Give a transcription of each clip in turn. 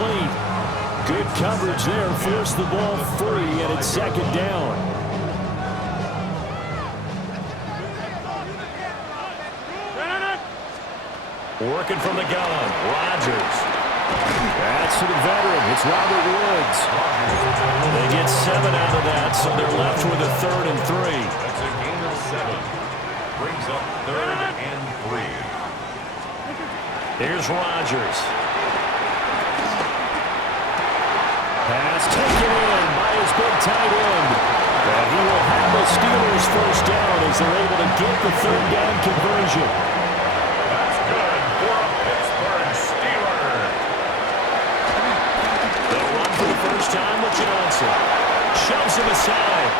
complete. Good coverage there. Forced the ball free, and it's second down. Working from the gun, Rodgers. That's to the veteran. It's Robert Woods. They get 7 out of that, so they're left with a 3rd and 3. That's a gain of 7. Brings up 3rd and 3. Here's Rodgers. Pass taken in by his big tight end. And he will have the Steelers first down as they're able to get the 3rd down conversion. That's good for a Pittsburgh Steeler. They'll run for the first time with Johnson. Shoves him aside.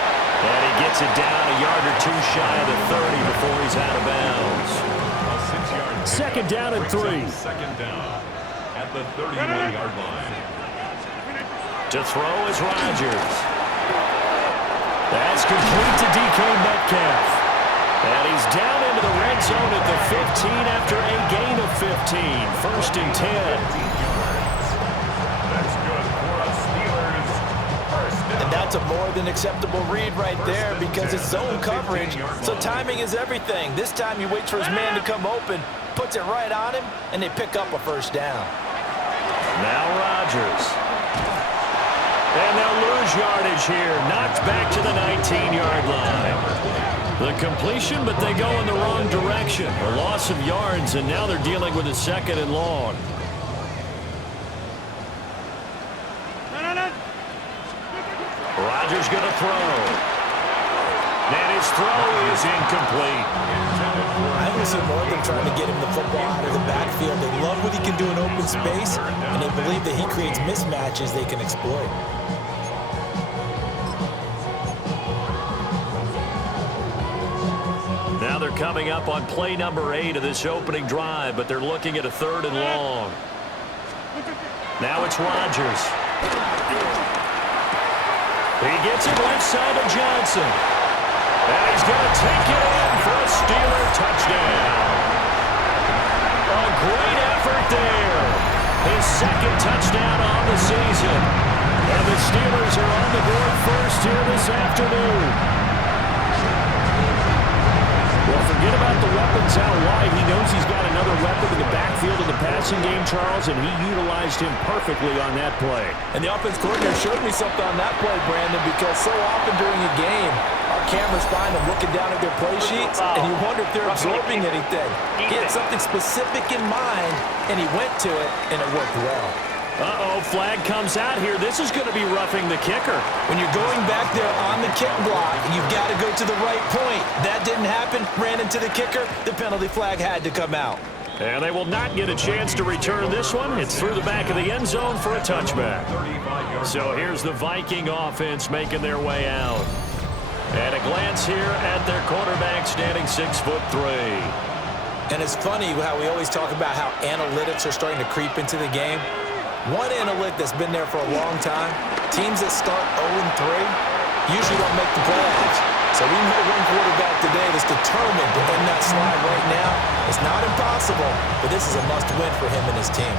And he gets it down a yard or 2 shy of the 30 before he's out of bounds. A 6-yard second down and 3. Second down at the 31-yard line. To throw is Rodgers. That's complete to DK Metcalf. And he's down into the red zone at the 15 after a gain of 15. First and 10. That's good for a Steelers first down. And that's a more than acceptable read right there because it's zone coverage, so timing is everything. This time he waits for his man to come open, puts it right on him, and they pick up a first down. Now Rodgers. And they'll lose yardage here. Knocked back to the 19-yard line. The completion, but they go in the wrong direction. A loss of yards, and now they're dealing with a 2nd and long. Rodgers going to throw. And his throw is incomplete. I don't see more than trying to get him the football out of the backfield. They love what he can do in open space, and they believe that he creates mismatches they can exploit. Now they're coming up on play number 8 of this opening drive, but they're looking at a 3rd and long. Now it's Rodgers. He gets it left side of Johnson. And he's going to take it in for a Steeler touchdown. A great effort there. His 2nd touchdown on the season. And the Steelers are on the board first here this afternoon. Well, forget about the weapons out wide. He knows he's got another weapon in the backfield of the passing game, Charles, and he utilized him perfectly on that play. And the offense coordinator showed me something on that play, Brandon, because so often during a game, our cameras find them looking down at their play sheets, and you wonder if they're absorbing anything. He had something specific in mind, and he went to it, and it worked well. Uh-oh, flag comes out here. This is going to be roughing the kicker. When you're going back there on the kick block, you've got to go to the right point. That didn't happen, ran into the kicker. The penalty flag had to come out. And they will not get a chance to return this one. It's through the back of the end zone for a touchback. So here's the Viking offense making their way out. And a glance here at their quarterback standing 6'3". And it's funny how we always talk about how analytics are starting to creep into the game. One analytic that's been there for a long time, teams that start 0-3 usually don't make the playoffs. So we know one quarterback today that's determined to end that slide right now. It's not impossible, but this is a must-win for him and his team.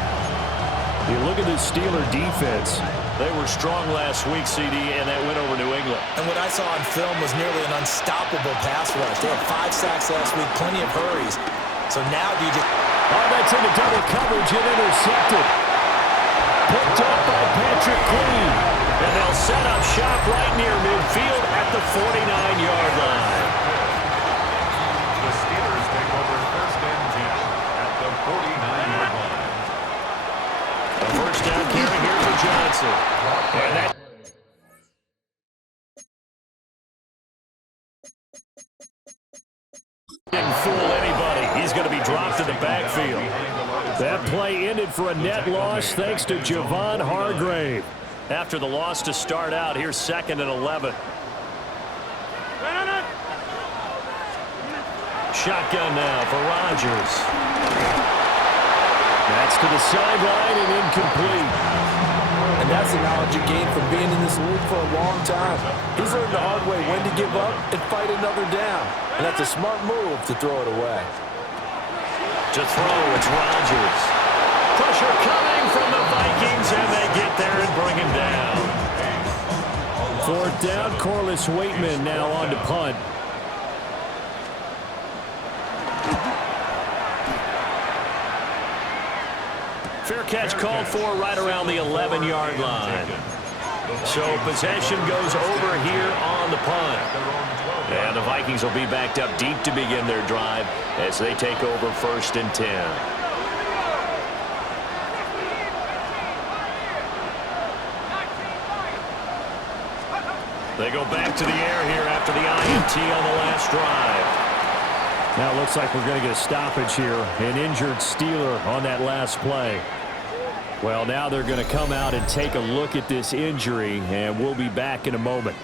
You look at this Steeler defense. They were strong last week, CD, and that went over New England. And what I saw on film was nearly an unstoppable pass rush. They had 5 sacks last week, plenty of hurries. So now DJ... Oh, that's into double coverage and intercepted. Picked up by Patrick Queen. And they'll set up shop right near midfield at the 49-yard line. The Steelers take over first and 10 at the 49-yard line. A first down carry here for Johnson. And that... Didn't fool anybody. He's going to be dropped in the backfield. That play ended for a net loss thanks to Javon Hargrave. After the loss to start out, here's 2nd and 11. Shotgun now for Rodgers. That's to the sideline and incomplete. And that's the knowledge you gain from being in this league for a long time. He's learned the hard way when to give up and fight another down. And that's a smart move to throw it away. To throw, it's Rodgers. Pressure coming from the Vikings, and 4th down. Corliss Waitman now on to punt. Fair catch called for right around the 11-yard line. So possession goes over here on the punt. And the Vikings will be backed up deep to begin their drive as they take over 1st and 10. They go back to the air here after the INT on the last drive. Now it looks like we're going to get a stoppage here. An injured Steeler on that last play. Well, now they're going to come out and take a look at this injury, and we'll be back in a moment.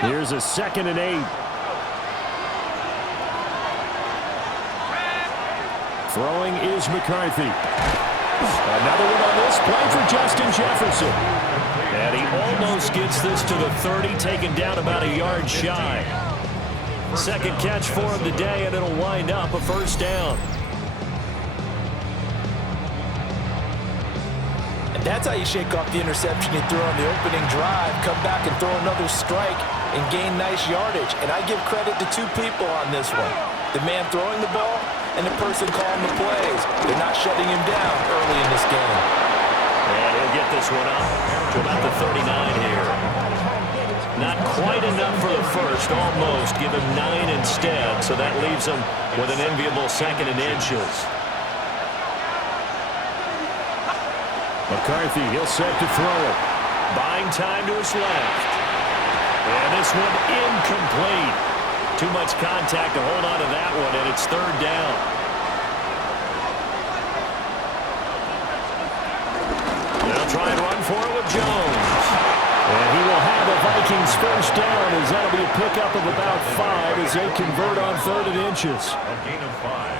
Here's a 2nd and 8. Throwing is McCarthy. Another one on this play for Justin Jefferson. And he almost gets this to the 30, taken down about a yard shy. 2nd catch for him today, and it'll wind up a 1st down. And that's how you shake off the interception you threw on the opening drive, come back and throw another strike and gain nice yardage. And I give credit to 2 people on this one. The man throwing the ball and the person calling the plays. They're not shutting him down early in this game. And he'll get this one up to about the 39 here. Not quite enough for the 1st, almost. Give him 9 instead, so that leaves him with an enviable 2nd and inches. McCarthy, he'll set to throw it. Buying time to his left. And this one incomplete. Too much contact to hold on to that one, and it's 3rd down. They'll try and run for it with Jones. And he will have a Vikings 1st down, as that'll be a pickup of about 5 as they convert on 3rd and inches. A gain of 5.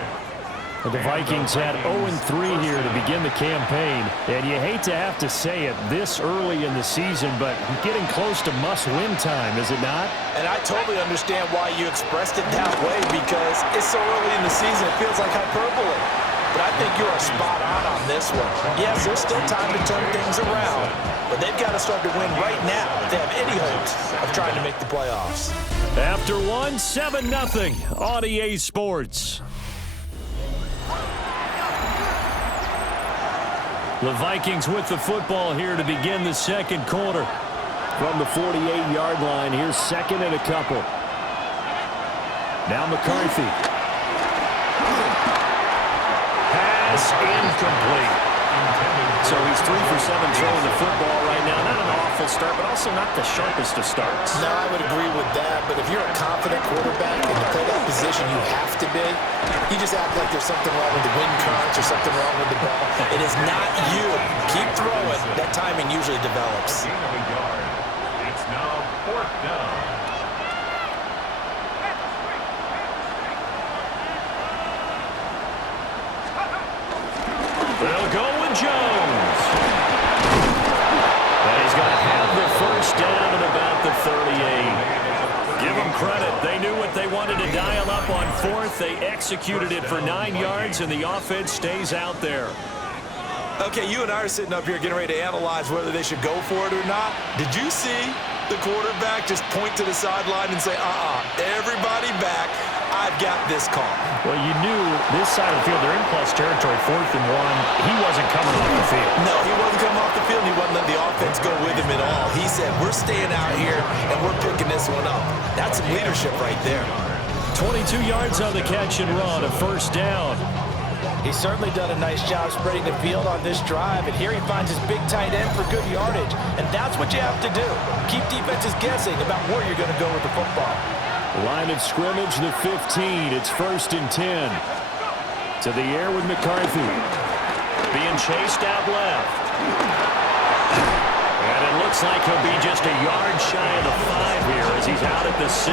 The Vikings had 0-3 here to begin the campaign, and you hate to have to say it this early in the season, but getting close to must-win time, is it not? And I totally understand why you expressed it that way, because it's so early in the season, it feels like hyperbole. But I think you are spot on this one. Yes, there's still time to turn things around, but they've got to start to win right now if they have any hopes of trying to make the playoffs. After one, 7-0 on EA Sports. The Vikings with the football here to begin the 2nd quarter. From the 48-yard line, here's 2nd and a couple. Now McCarthy. Pass incomplete. So he's 3 for 7 throwing the football right now. Not an awful start, but also not the sharpest of starts. No, I would agree with that, but if you're a confident quarterback and you play that position you have to be, you just act like there's something wrong with the wind currents or something wrong with the ball. It is not you. Keep throwing. That timing usually develops. Gain of a yard. It's now 4th down. They'll go with Jones. And he's going to have the 1st down at about the 38. Give them credit. They knew what they wanted to dial up on 4th. They executed it for 9 yards, and the offense stays out there. Okay, you and I are sitting up here getting ready to analyze whether they should go for it or not. Did you see the quarterback just point to the sideline and say, everybody back, I've got this call? Well, you knew this side of the field, they're in plus territory, 4th and 1. He wasn't coming off the field. No, he wasn't coming off the field. He wasn't letting the offense go with him at all. He said, we're staying out here, and we're picking this one up. That's some leadership right there. 22 yards on the catch and run, a 1st down. He's certainly done a nice job spreading the field on this drive, and here he finds his big tight end for good yardage, and that's what you have to do. Keep defenses guessing about where you're going to go with the football. Line of scrimmage, the 15. It's 1st and 10. To the air with McCarthy. Being chased out left. And it looks like he'll be just a yard shy of the 5 here as he's out at the 6.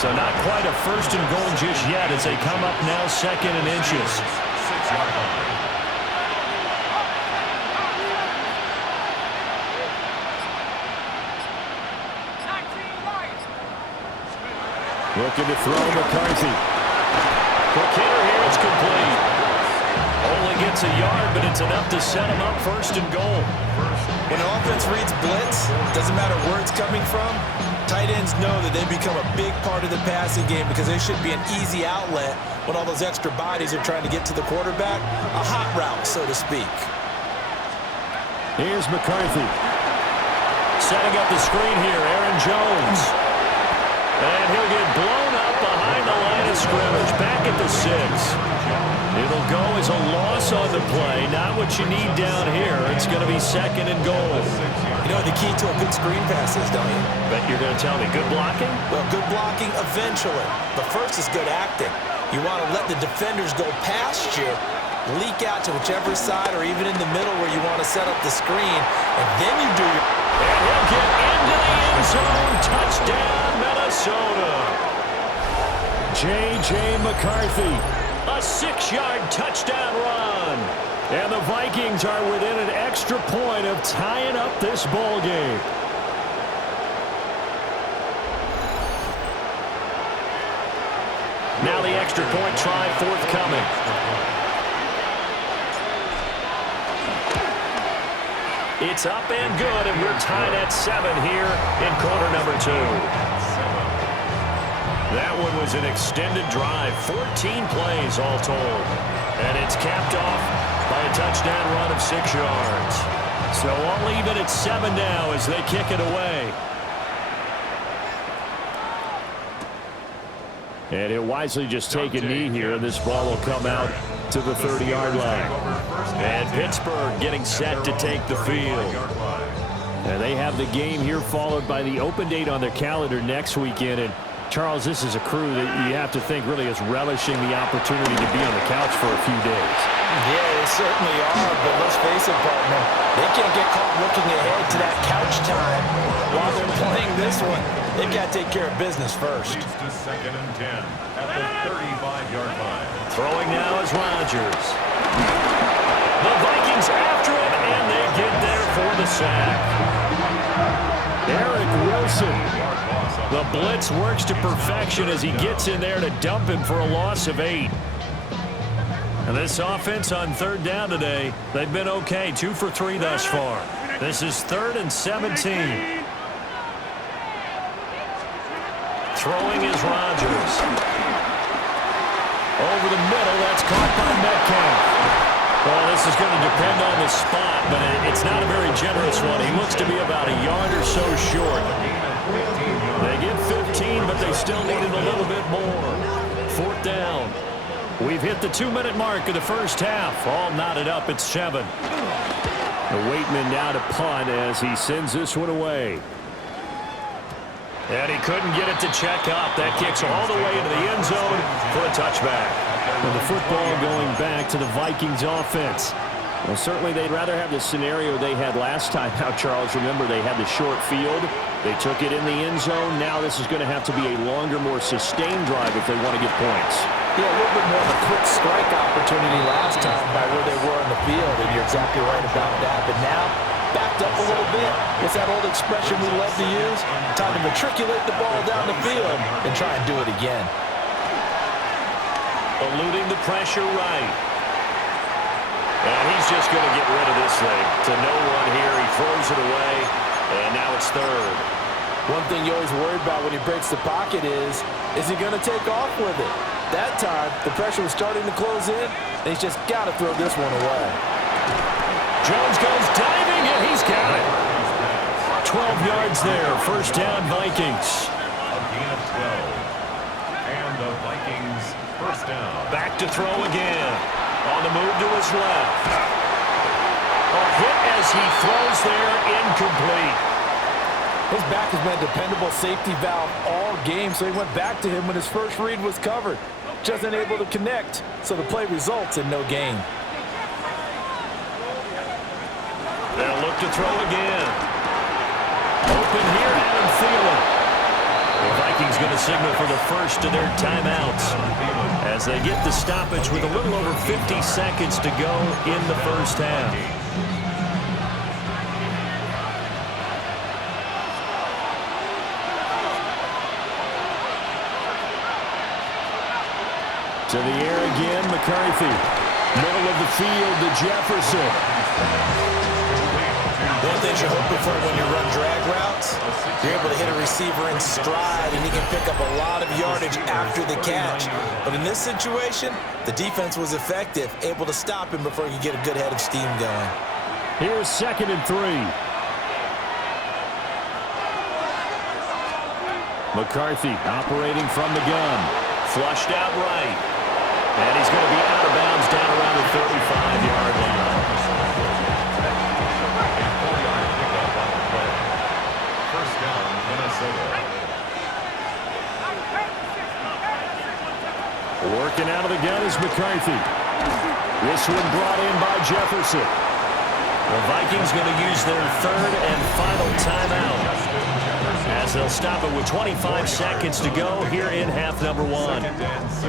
So not quite a 1st and goal just yet as they come up now 2nd and inches. 6-yard line. Looking to throw McCarthy. Quick hitter here. It's complete. Only gets a yard, but it's enough to set him up first and goal. When an offense reads blitz, doesn't matter where it's coming from, tight ends know that they become a big part of the passing game because they should be an easy outlet when all those extra bodies are trying to get to the quarterback. A hot route, so to speak. Here's McCarthy. Setting up the screen here, Aaron Jones. And he'll get blown up behind the line of scrimmage, back at the 6. It'll go as a loss on the play, not what you need down here. It's going to be second and goal. You know what the key to a good screen pass is, don't you? Bet you're going to tell me good blocking? Well, good blocking eventually. But first is good acting. You want to let the defenders go past you, leak out to whichever side or even in the middle where you want to set up the screen, and then you do your... And he'll get into the end zone. Touchdown, Minnesota. J.J. McCarthy. A 6-yard touchdown run. And the Vikings are within an extra point of tying up this ball game. Now the extra point try forthcoming. It's up and good, and we're tied at 7 here in quarter number 2. That one was an extended drive, 14 plays all told. And it's capped off by a touchdown run of 6 yards. So all even at 7 now as they kick it away. And he'll wisely just take a knee here, and this ball will come out to the 30-yard line. And Pittsburgh getting set to take the field. And they have the game here followed by the open date on their calendar next weekend. And Charles, this is a crew that you have to think really is relishing the opportunity to be on the couch for a few days. Yeah, they certainly are, but let's face it, partner, they can't get caught looking ahead to that couch time while they're playing this one. They've got to take care of business first. Leads to second and 10 at the 35-yard line. Throwing now is Rodgers. The Vikings after him, and they get there for the sack. Eric Wilson. The blitz works to perfection as he gets in there to dump him for a loss of 8. And this offense on third down today, they've been okay, 2 for 3 thus far. This is 3rd and 17. Throwing is Rodgers. Over the middle, that's caught by Metcalf. Well, this is going to depend on the spot, but it's not a very generous one. He looks to be about a yard or so short. They get 15, but they still needed a little bit more. 4th down. We've hit the 2-minute mark of the first half. All knotted up at 7. The Waitman now to punt as he sends this one away. And he couldn't get it to check up. That kicks all the way into the end zone for a touchback. And the football going back to the Vikings offense. Well, certainly they'd rather have the scenario they had last time out, Charles. Remember, they had the short field. They took it in the end zone. Now this is going to have to be a longer, more sustained drive if they want to get points. Yeah, a little bit more of a quick strike opportunity last time by where they were on the field, and you're exactly right about that. But now, backed up a little bit. It's that old expression we love to use. Time to matriculate the ball down the field and try and do it again. Eluding the pressure right. And he's just going to get rid of this thing. To no one here. He throws it away. And now it's 3rd. One thing you always worry about when he breaks the pocket is he going to take off with it? That time, the pressure was starting to close in, and he's just got to throw this one away. Jones goes diving, and he's got it. 12 yards there. First down, Vikings. A gain of 12. And the Vikings first down. Back to throw again. On the move to his left. A hit as he throws there, incomplete. His back has been a dependable safety valve all game, so he went back to him when his first read was covered. Just unable to connect, so the play results in no gain. They'll look to throw again. Open here, Adam Thielen. The Vikings going to signal for the first of their timeouts as they get the stoppage with a little over 50 seconds to go in the first half. To the air again, McCarthy. Middle of the field to Jefferson. One thing you're hoping for when you run drag routes, you're able to hit a receiver in stride, and he can pick up a lot of yardage after the catch. But in this situation, the defense was effective, able to stop him before he could get a good head of steam going. Here's 2nd and 3. McCarthy operating from the gun. Flushed out right. And he's going to be out of bounds down around the 35-yard line. First down, Minnesota. Working out of the gun is McCarthy. This one brought in by Jefferson. The Vikings going to use their 3rd and final timeout, as they'll stop it with 25 seconds to go here in half number 1. 2nd and 6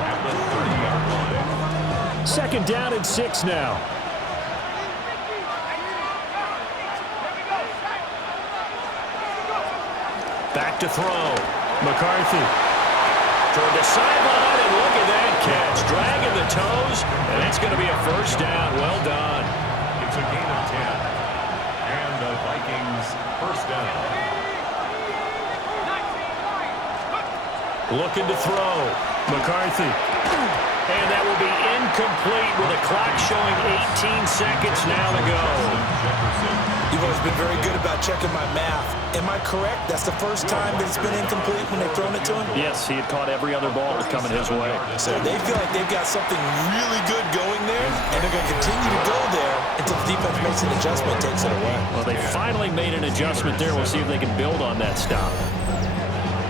at the 30-yard line. 2nd down and 6 now. Back to throw. McCarthy. Toward the sideline, and look at that catch. Dragging the toes, and it's going to be a first down. Well done. It's a gain of 10. And the Vikings first down. Looking to throw. McCarthy. And that will be incomplete with a clock showing 18 seconds now to go. You've always been very good about checking my math. Am I correct? That's the first time that it's been incomplete when they've thrown it to him? Yes, he had caught every other ball coming his way. So they feel like they've got something really good going there, and they're going to continue to go there until the defense makes an adjustment and takes it away. Well, they finally made an adjustment there. We'll see if they can build on that stop.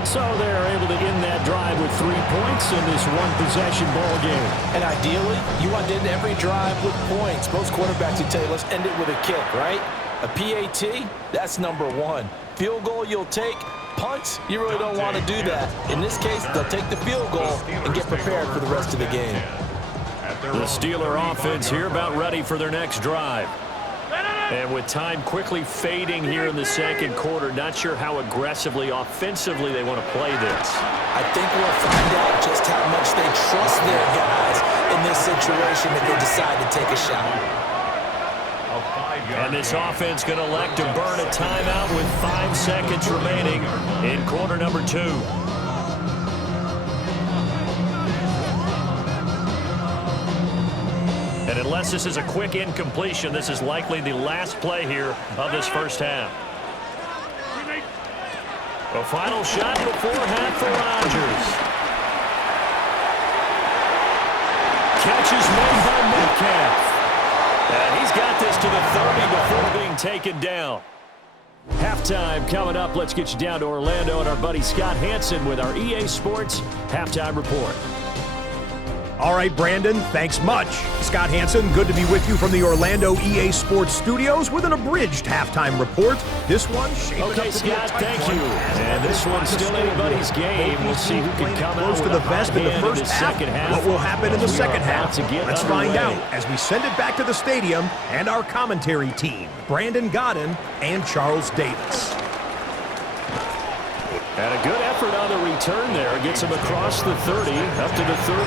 So they're able to end that drive with 3 points in this one-possession ball game. And ideally, you want to end every drive with points. Most quarterbacks would tell you, let's end it with a kick, right? A PAT, that's number 1. Field goal you'll take. Punts, you really don't want to do that. In this case, they'll take the field goal and get prepared for the rest of the game. The Steeler offense here about ready for their next drive. And with time quickly fading here in the second quarter, not sure how aggressively, offensively they want to play this. I think we'll find out just how much they trust their guys in this situation if they decide to take a shot. And this offense going to elect to burn a timeout with 5 seconds remaining in quarter number 2. And unless this is a quick incompletion, this is likely the last play here of this first half. A final shot before half for Rodgers. Catch is made by Metcalf. And he's got this to the 30 before being taken down. Halftime coming up. Let's get you down to Orlando and our buddy Scott Hansen with our EA Sports Halftime Report. All right, Brandon, thanks much. Scott Hansen, good to be with you from the Orlando EA Sports Studios with an abridged halftime report. This one shaping up to be a Scott, tight thank one. you. And this one's still anybody's game. We'll see who can come out close to with the a hot vest in the hand first half. second half. What will happen in the second half? Let's find underway. out as we send it back to the stadium and our commentary team, Brandon Godden and Charles Davis. And a good effort on the return there. Gets him across the 30, up to the 33.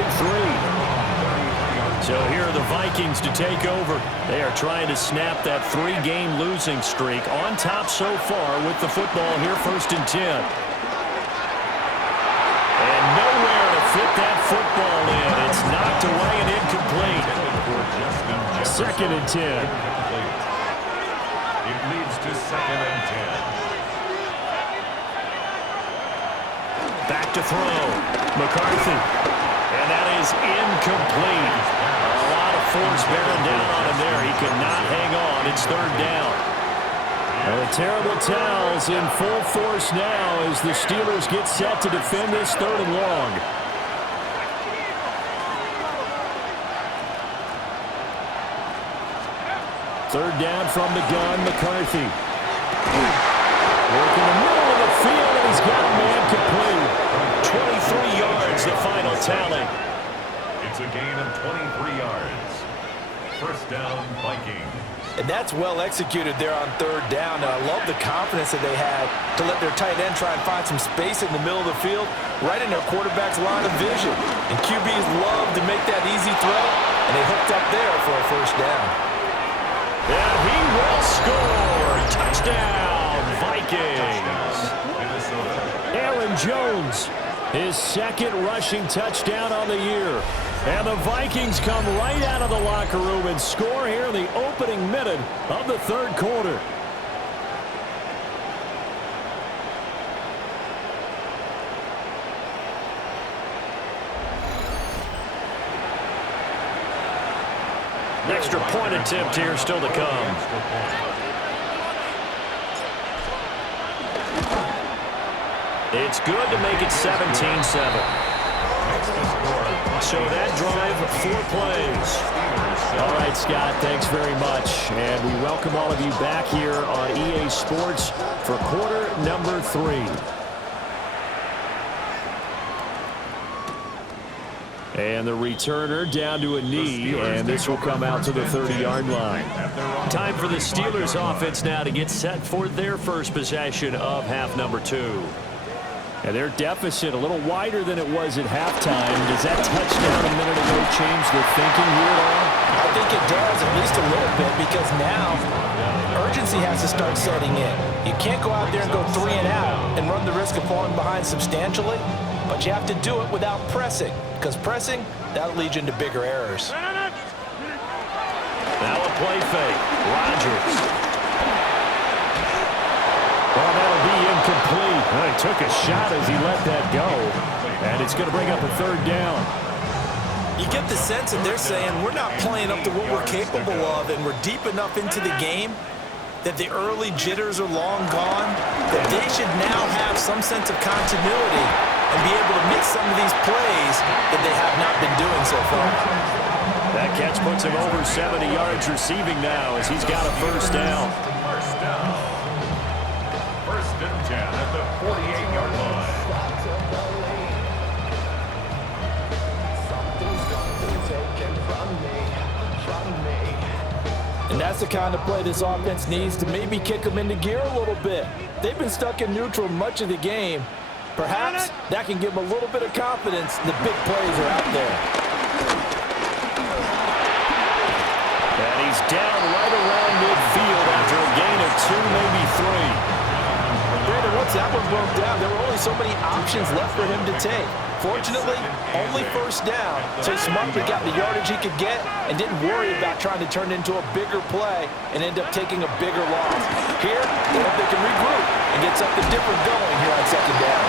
So here are the Vikings to take over. They are trying to snap that 3-game losing streak. On top so far with the football here, 1st and 10. And nowhere to fit that football in. It's knocked away and incomplete. 2nd and 10. It leads to 2nd and 10. Back to throw. McCarthy. And that is incomplete. A lot of force bearing down on him there. He could not hang on. It's 3rd down. The terrible towels in full force now as the Steelers get set to defend this 3rd and long. Third down from the gun, McCarthy. Working the middle of the field, and he's got a man complete. 23 yards, the final tally. It's a gain of 23 yards. First down, Vikings. And that's well executed there on third down. And I love the confidence that they had to let their tight end try and find some space in the middle of the field, right in their quarterback's line of vision. And QBs love to make that easy throw, and they hooked up there for a first down. And he will score. Touchdown, Vikings. Aaron Jones, his second rushing touchdown on the year. And the Vikings come right out of the locker room and score here in the opening minute of the third quarter. Extra point attempt here still to come. It's good to make it 17-7. So that drive, 4 plays. All right, Scott, thanks very much. And we welcome all of you back here on EA Sports for quarter number 3. And the returner down to a knee, and this will come out to the 30-yard line. Time for the Steelers offense now to get set for their first possession of half number 2. And their deficit a little wider than it was at halftime. Does that touchdown a minute ago change their thinking here at all? I think it does, at least a little bit, because now urgency has to start setting in. You can't go out there and go 3 and out and run the risk of falling behind substantially, but you have to do it without pressing, because pressing, that'll lead you into bigger errors. Now a play fake. Rodgers. Well, that'll be incomplete. Well, he took a shot as he let that go, and it's going to bring up a third down. You get the sense that they're saying we're not playing up to what we're capable of, and we're deep enough into the game that the early jitters are long gone, that they should now have some sense of continuity and be able to make some of these plays that they have not been doing so far. That catch puts him over 70 yards receiving now as he's got a first down. First down. First and 10 at the 48-yard line. And that's the kind of play this offense needs to maybe kick them into gear a little bit. They've been stuck in neutral much of the game. Perhaps that can give them a little bit of confidence. The big plays are out there. And he's down right around midfield after a gain of 2, maybe 3. Brandon, once that one broke down, there were only so many options left for him to take. Fortunately, only first down, so he smartly got the yardage he could get and didn't worry about trying to turn it into a bigger play and end up taking a bigger loss. Here, they hope they can regroup and get something different going here on second down.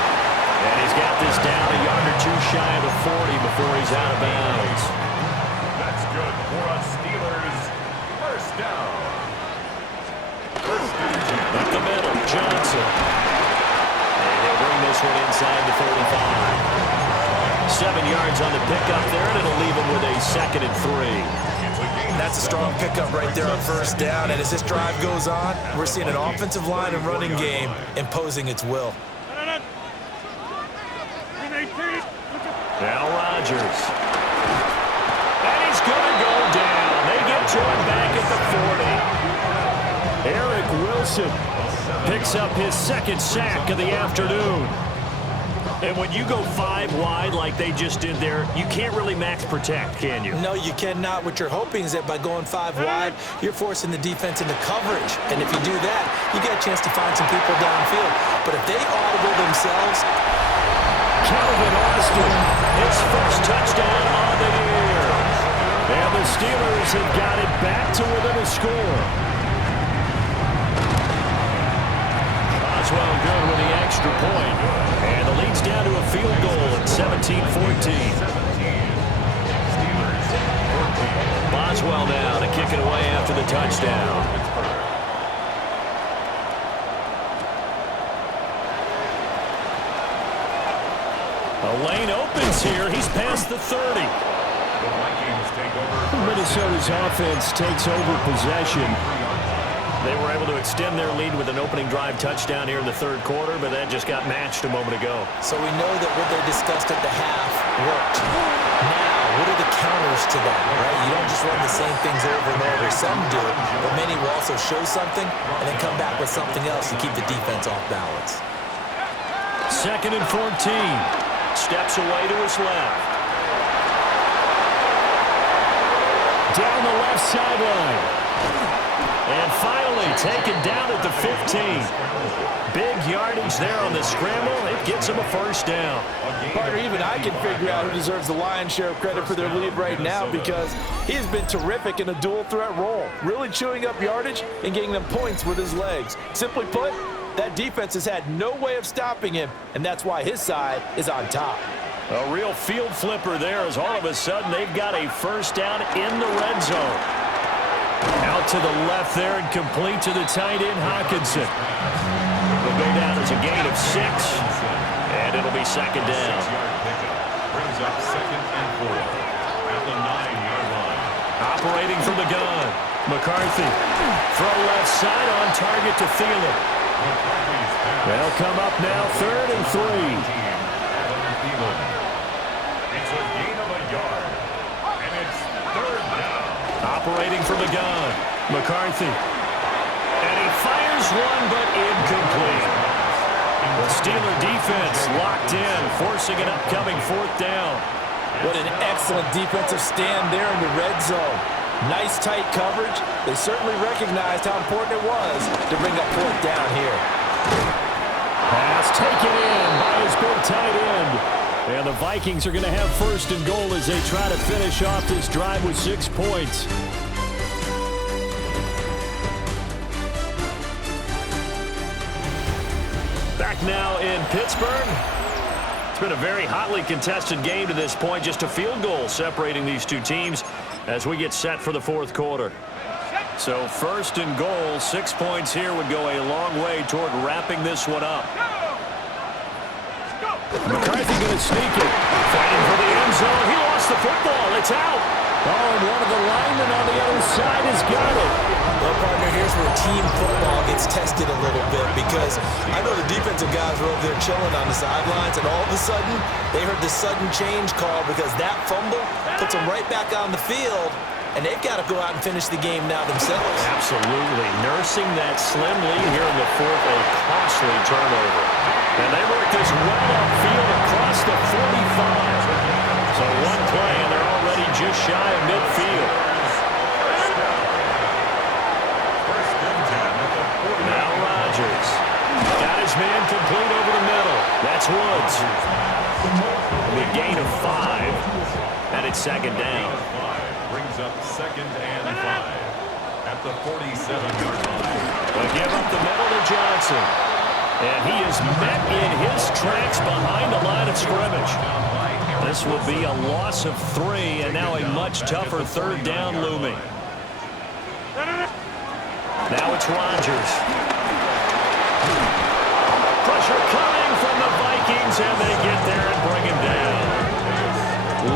And he's got this down a yard or 2 shy of the 40 before he's out of bounds. That's good for a Steelers first down. First and 10. Up the middle, Johnson. And he'll bring this one inside the 35. 7 yards on the pickup there, and it'll leave him with a 2nd and 3. That's a strong pickup right there on first down. And as this drive goes on, we're seeing an offensive line and running game imposing its will. Now Rodgers. And he's going to go down. They get to him back at the 40. Eric Wilson picks up his 2nd sack of the afternoon. And when you go 5 wide like they just did there, you can't really max protect, can you? No, you cannot. What you're hoping is that by going 5 wide, you're forcing the defense into coverage. And if you do that, you get a chance to find some people downfield. But if they audible themselves... Calvin Austin, his first touchdown on the year. And the Steelers have got it back to within a score. Boswell good with the extra point. And the lead's down to a field goal at 17-14. Boswell now to kick it away after the touchdown. A lane opens here. He's past the 30. Minnesota's offense takes over possession. They were able to extend their lead with an opening drive touchdown here in the third quarter, but that just got matched a moment ago. So we know that what they discussed at the half worked. Now, what are the counters to that, right? You don't just run the same things over and over. Some do, but many will also show something and then come back with something else to keep the defense off balance. 2nd and 14. Steps away to his left. Down the left sideline. And finally taken down at the 15. Big yardage there on the scramble. It gets him a first down. Partner, even I can figure out who deserves the lion's share of credit for their lead right now because he has been terrific in a dual threat role, really chewing up yardage and getting them points with his legs. Simply put, that defense has had no way of stopping him, and that's why his side is on top. A real field flipper there as all of a sudden they've got a first down in the red zone. Out to the left there and complete to the tight end, Hawkinson. Will go down as a gain of 6, and it'll be 2nd down. Brings up 2nd and 4 at the 9-yard line. Operating from the gun, McCarthy. Throw left side on target to Thielen. They'll come up now 3rd and 3. It's a gain of a yard, and it's 3rd down. Operating from the gun, McCarthy. And he fires one, but incomplete. The Steeler defense locked in, forcing an upcoming 4th down. What an excellent defensive stand there in the red zone. Nice tight coverage. They certainly recognized how important it was to bring up 4th down here. Pass taken in by his big tight end. And the Vikings are going to have 1st and goal as they try to finish off this drive with 6 points. Back now in Pittsburgh. It's been a very hotly contested game to this point. Just a field goal separating these two teams as we get set for the 4th quarter. So 1st and goal, 6 points here would go a long way toward wrapping this one up. McCarthy going to sneak it. Fighting for the end zone. He lost the football. It's out. Oh, and one of the linemen on the other side has got it. Well, partner, here's where team football gets tested a little bit because I know the defensive guys were over there chilling on the sidelines, and all of a sudden, they heard the sudden change call because that fumble puts them right back on the field, and they've got to go out and finish the game now themselves. Absolutely. Nursing that slim lead here in the 4th, a costly turnover. And they work this well upfield across the 45. So one play, and they're already just shy of midfield. Now Rodgers. Got his man complete over the middle. That's Woods. The gain of 5. And it's 2nd down. Brings up 2nd and 5 at the 47-yard line. They'll give up the middle to Johnson. And he is met in his tracks behind the line of scrimmage. This will be a loss of 3, and now a much tougher 3rd down looming. Now it's Rodgers. Pressure coming from the Vikings, and they get there and bring him down.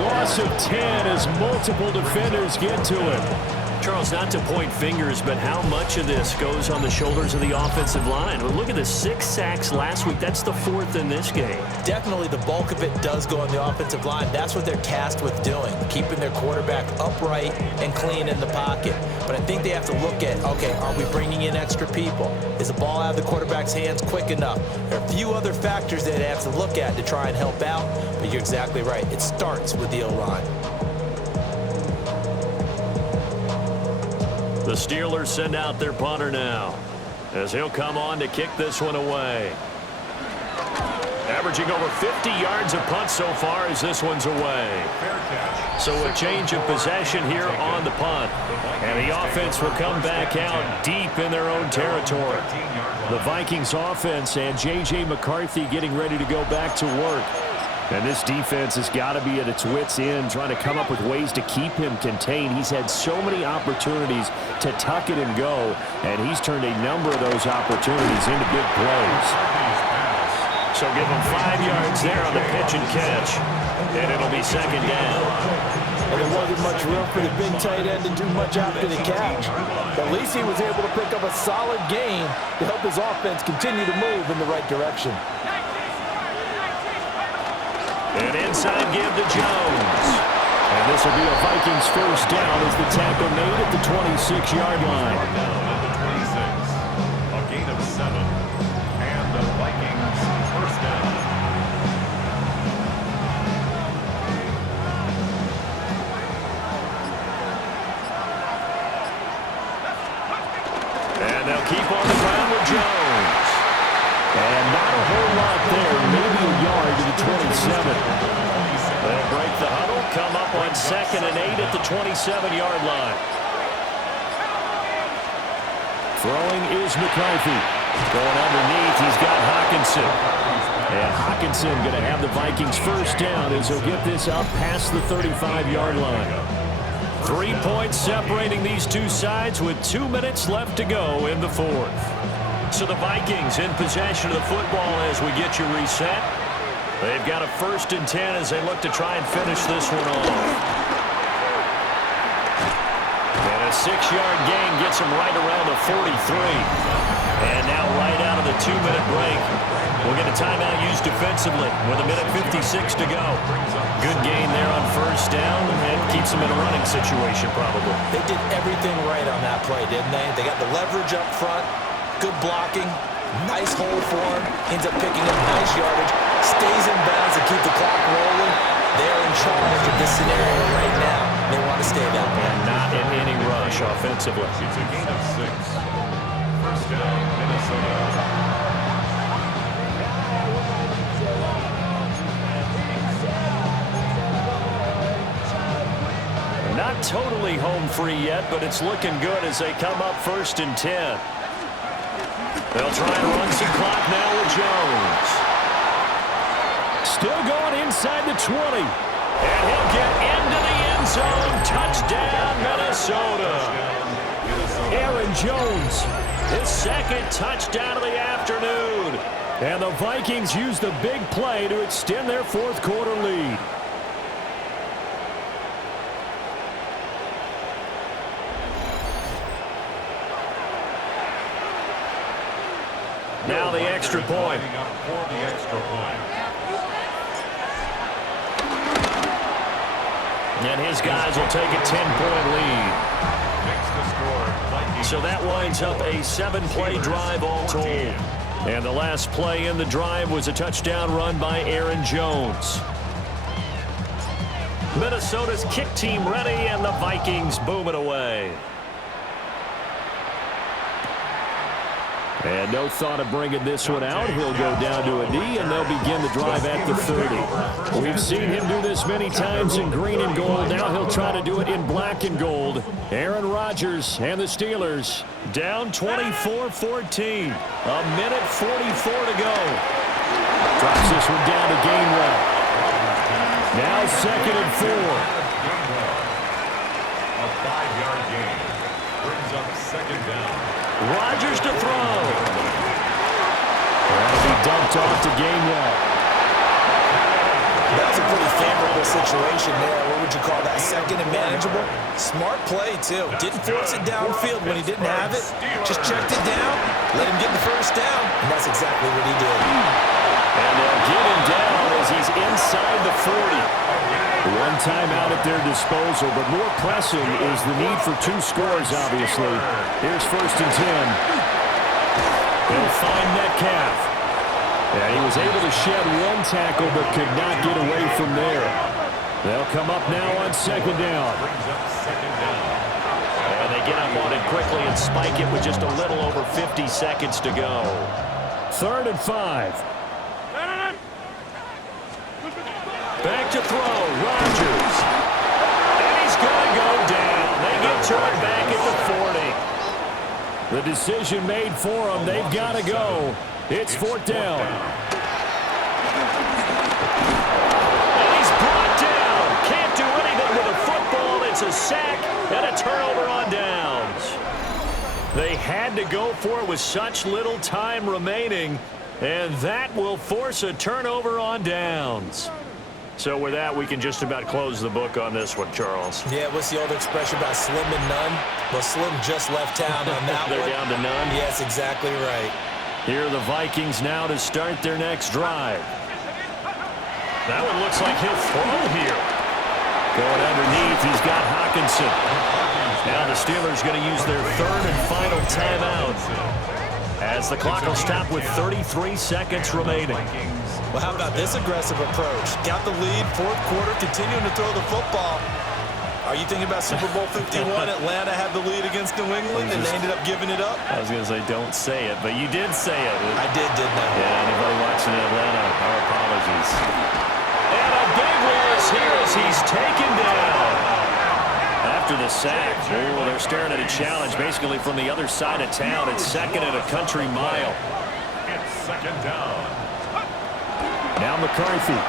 Loss of 10 as multiple defenders get to him. Charles, not to point fingers, but how much of this goes on the shoulders of the offensive line? Well, look at the 6 sacks last week. That's the 4th in this game. Definitely the bulk of it does go on the offensive line. That's what they're tasked with doing, keeping their quarterback upright and clean in the pocket. But I think they have to look at, okay, are we bringing in extra people? Is the ball out of the quarterback's hands quick enough? There are a few other factors that they have to look at to try and help out, but you're exactly right. It starts with the O-line. The Steelers send out their punter now as he'll come on to kick this one away. Averaging over 50 yards a punt so far as this one's away. So a change of possession here on the punt. And the offense will come back out deep in their own territory. The Vikings offense and J.J. McCarthy getting ready to go back to work. And this defense has got to be at its wits' end, trying to come up with ways to keep him contained. He's had so many opportunities to tuck it and go, and he's turned a number of those opportunities into big plays. So give him 5 yards there on the pitch and catch, and it'll be 2nd down. And there wasn't much room for the big tight end to do much after the catch. But at least he was able to pick up a solid gain to help his offense continue to move in the right direction. An inside give to Jones. And this will be a Vikings first down as the tackle made at the 26-yard line. Down at the 26. A gain of 7. And the Vikings first down. And they'll keep on the ground with Jones. And not a whole lot there, maybe a yard to the 27. They'll break the huddle, come up on 2nd and 8 at the 27-yard line. Throwing is McCarthy. Going underneath, he's got Hockenson. And Hockenson going to have the Vikings first down as he'll get this up past the 35-yard line. 3 points separating these two sides with 2 minutes left to go in the fourth. So the Vikings in possession of the football as we get you reset. They've got a 1st and 10 as they look to try and finish this one off. And a 6-yard gain gets them right around the 43. And now right out of the 2-minute break, we'll get a timeout used defensively with 1:56 to go. Good gain there on 1st down and keeps them in a running situation probably. They did everything right on that play, didn't they? They got the leverage up front, good blocking, nice hole for him, ends up picking up nice yardage, stays in bounds to keep the clock rolling. They're in charge of this scenario right now. They want to stay that way. And not in any rush offensively. It's a gain of 6. First down, Minnesota. Not totally home free yet, but it's looking good as they come up 1st and 10. They'll try and run some clock now with Jones. Still going inside the 20. And he'll get into the end zone. Touchdown, Minnesota. Aaron Jones, his 2nd touchdown of the afternoon. And the Vikings use the big play to extend their 4th quarter lead. Now the extra point. For the extra point. And his guys will take a 10-point lead. Makes the score. So that winds up a 7-play drive all told. And the last play in the drive was a touchdown run by Aaron Jones. Minnesota's kick team ready, and the Vikings boom it away. And no thought of bringing this one out. He'll go down to a knee, and they'll begin the drive at the 30. We've seen him do this many times in green and gold. Now he'll try to do it in black and gold. Aaron Rodgers and the Steelers down 24-14. 1:44 to go. Drops this one down to Gainwell. Now 2nd and 4. A 5-yard gain. Brings up 2nd down. Rodgers to throw. That'll be dumped off to Gainwell. That's a pretty favorable situation there. What would you call that? 2nd and manageable? Smart play, too. Didn't force it downfield when he didn't have it. Just checked it down, let him get the 1st down, and that's exactly what he did. And they'll get him down as he's inside the 40. One timeout at their disposal, but more pressing is the need for 2 scores, obviously. Here's 1st and 10. He'll find Metcalf. And he was able to shed 1 tackle, but could not get away from there. They'll come up now on 2nd down. Brings up 2nd down. And they get up on it quickly and spike it with just a little over 50 seconds to go. 3rd and 5. Back to throw, Rodgers. And he's going to go down. They get to it back at the 40. The decision made for them. They've got to go. It's 4th down. And he's brought down. Can't do anything with a football. It's a sack and a turnover on downs. They had to go for it with such little time remaining, and that will force a turnover on downs. So with that, we can just about close the book on this one, Charles. Yeah, what's the old expression about slim and none? Well, Slim just left town on that They're one. down to none? Yes, exactly right. Here are the Vikings now to start their next drive. That one looks like he'll throw here. Going underneath, he's got Hawkinson. Now the Steelers going to use their third and final timeout as the clock will stop with 33 seconds remaining. Well, how about this aggressive approach? Got the lead, fourth quarter, continuing to throw the football. Are you thinking about Super Bowl 51? Atlanta had the lead against New England, and they ended up giving it up? I was going to say, don't say it, but you did say it. I did, didn't I? Yeah, anybody watching in Atlanta, our apologies. And a big loss here as he's taken down. After the sack, they're staring at a challenge basically from the other side of town. It's second and a country mile. It's second down. Now McCarthy.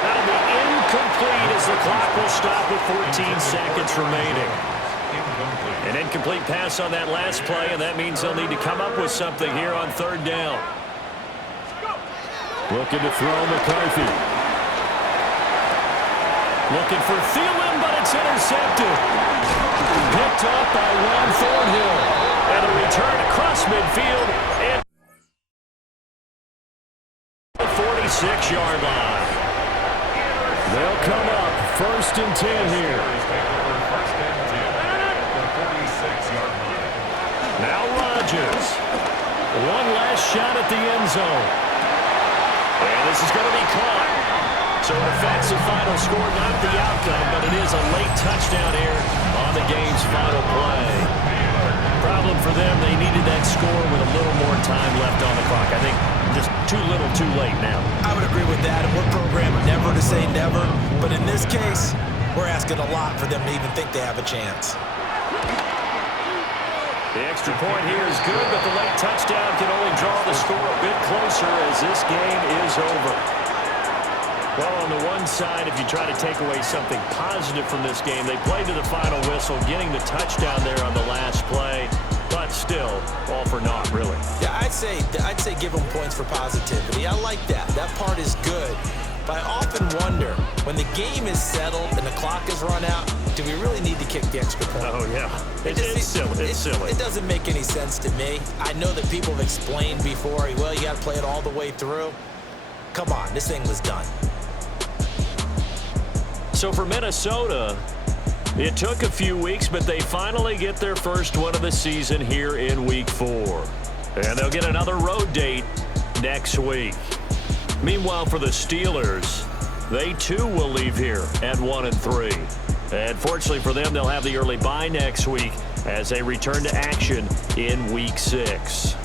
That'll be incomplete as the clock will stop with 14 seconds remaining. An incomplete pass on that last play, and that means they'll need to come up with something here on third down. Looking to throw McCarthy. Looking for Thielen, but it's intercepted. Picked up by Juan Thornhill. And a return across midfield. And the 46-yard line. They'll come up first and 10 here. Now Rodgers. One last shot at the end zone. And this is going to be caught. So an offensive final score, not the outcome, but it is a late touchdown here on the game's final play. Problem for them, they needed that score with a little more time left on the clock. I think just too little, too late now. I would agree with that. We're programmed never to say never. But in this case, we're asking a lot for them to even think they have a chance. The extra point here is good, but the late touchdown can only draw the score a bit closer as this game is over. Well, on the one side, if you try to take away something positive from this game, they played to the final whistle, getting the touchdown there on the last play, but still, all for naught, really. Yeah, I'd say give them points for positivity. I like that. That part is good. But I often wonder, when the game is settled and the clock is run out, do we really need to kick the extra point? Oh, yeah. It's silly. It's silly. It doesn't make any sense to me. I know that people have explained before, well, you got to play it all the way through. Come on, this thing was done. So for Minnesota, it took a few weeks, but they finally get their first one of the season here in Week 4. And they'll get another road date next week. Meanwhile, for the Steelers, they too will leave here at 1-3. And fortunately for them, they'll have the early bye next week as they return to action in Week 6.